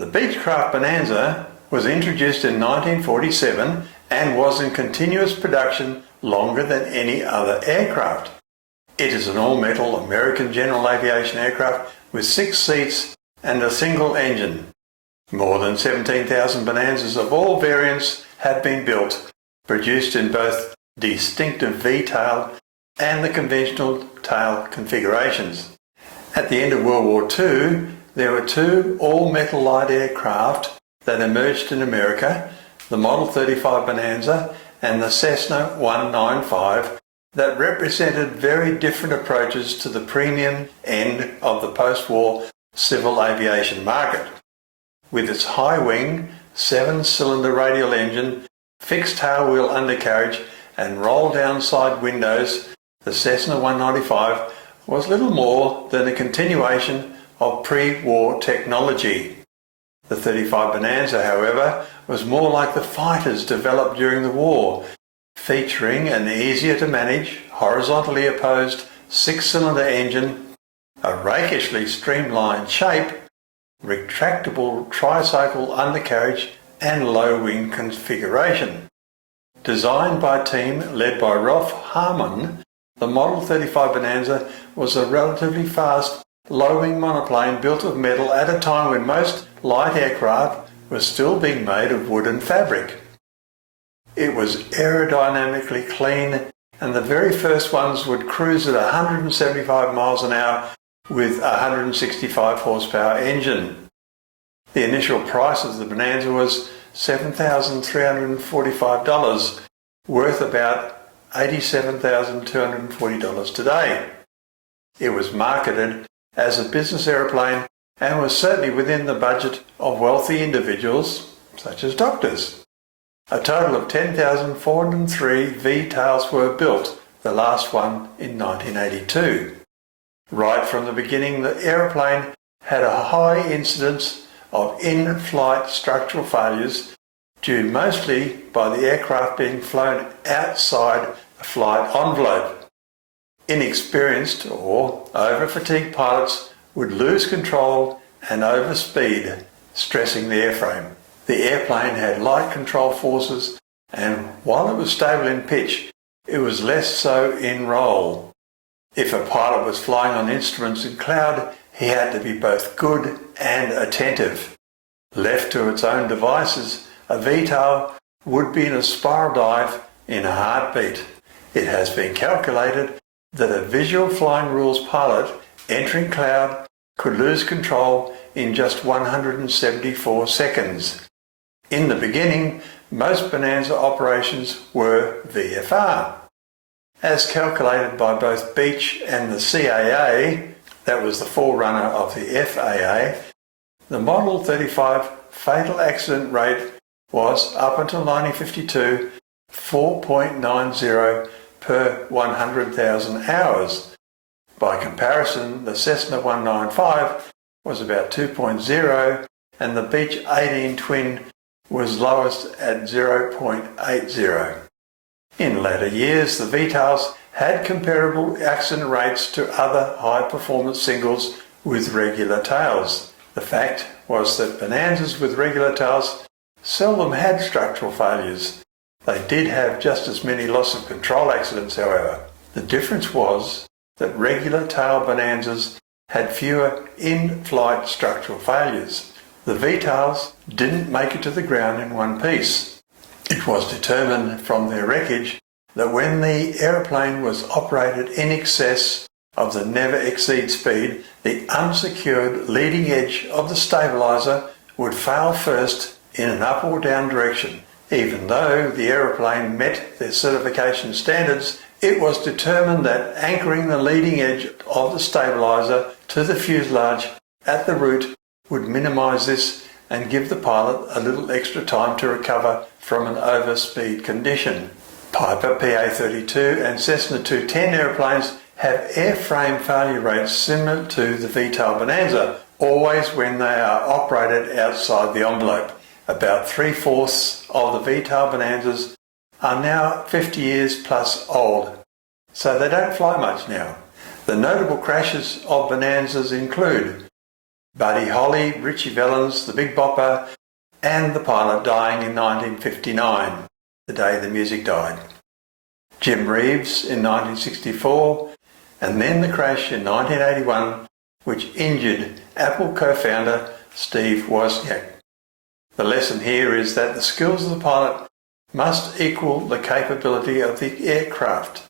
The Beechcraft Bonanza was introduced in 1947 and was in continuous production longer than any other aircraft. It is an all-metal American general aviation aircraft with 6 seats and a single engine. More than 17,000 Bonanzas of all variants have been built, produced in both distinctive Vee-tail and the conventional tail configurations. At the end of World War II, there were 2 all-metal light aircraft that emerged in America, the Model 35 Bonanza and the Cessna 195, that represented very different approaches to the premium end of the post-war civil aviation market. With its high-wing, 7-cylinder radial engine, fixed tailwheel undercarriage and roll-down side windows, the Cessna 195 was little more than a continuation of pre-war technology. The 35 Bonanza, however, was more like the fighters developed during the war, featuring an easier-to-manage, horizontally opposed 6-cylinder engine, a rakishly streamlined shape, retractable tricycle undercarriage and low-wing configuration. Designed by a team led by Ralph Harmon, the Model 35 Bonanza was a relatively fast, low-wing monoplane built of metal at a time when most light aircraft were still being made of wood and fabric. It was aerodynamically clean, and the very first ones would cruise at 175 miles an hour with a 165 horsepower engine. The initial price of the Bonanza was $7,345, worth about $87,240 today. It was marketed as a business aeroplane and was certainly within the budget of wealthy individuals, such as doctors. A total of 10,403 Vee-tails were built, the last one in 1982. Right from the beginning, the aeroplane had a high incidence of in-flight structural failures, due mostly by the aircraft being flown outside a flight envelope. Inexperienced or over-fatigued pilots would lose control and overspeed, stressing the airframe. The airplane had light control forces, and while it was stable in pitch, it was less so in roll. If a pilot was flying on instruments in cloud, he had to be both good and attentive. Left to its own devices, a Vee-tail would be in a spiral dive in a heartbeat. It has been calculated that a visual flying rules pilot entering cloud could lose control in just 174 seconds. In the beginning, most Bonanza operations were VFR. As calculated by both Beech and the CAA, that was the forerunner of the FAA, the Model 35 fatal accident rate was, up until 1952, 4.90 per 100,000 hours. By comparison, the Cessna 195 was about 2.0 and the Beech 18 Twin was lowest at 0.80. In later years, the Vee-tails had comparable accident rates to other high-performance singles with regular tails. The fact was that Bonanzas with regular tails seldom had structural failures. They did have just as many loss of control accidents, however. The difference was that regular tail Bonanzas had fewer in-flight structural failures. The Vee-tails didn't make it to the ground in one piece. It was determined from their wreckage that when the aeroplane was operated in excess of the never exceed speed, the unsecured leading edge of the stabilizer would fail first in an up or down direction. Even though the aeroplane met their certification standards, it was determined that anchoring the leading edge of the stabilizer to the fuselage at the root would minimise this and give the pilot a little extra time to recover from an overspeed condition. Piper PA-32 and Cessna 210 airplanes have airframe failure rates similar to the Vee-tail Bonanza, always when they are operated outside the envelope. About 3/4 of the Vee-tail Bonanzas are now 50 years plus old, so they don't fly much now. The notable crashes of Bonanzas include Buddy Holly, Richie Valens, the Big Bopper, and the pilot dying in 1959, the day the music died. Jim Reeves in 1964, and then the crash in 1981, which injured Apple co-founder Steve Wozniak. The lesson here is that the skills of the pilot must equal the capability of the aircraft.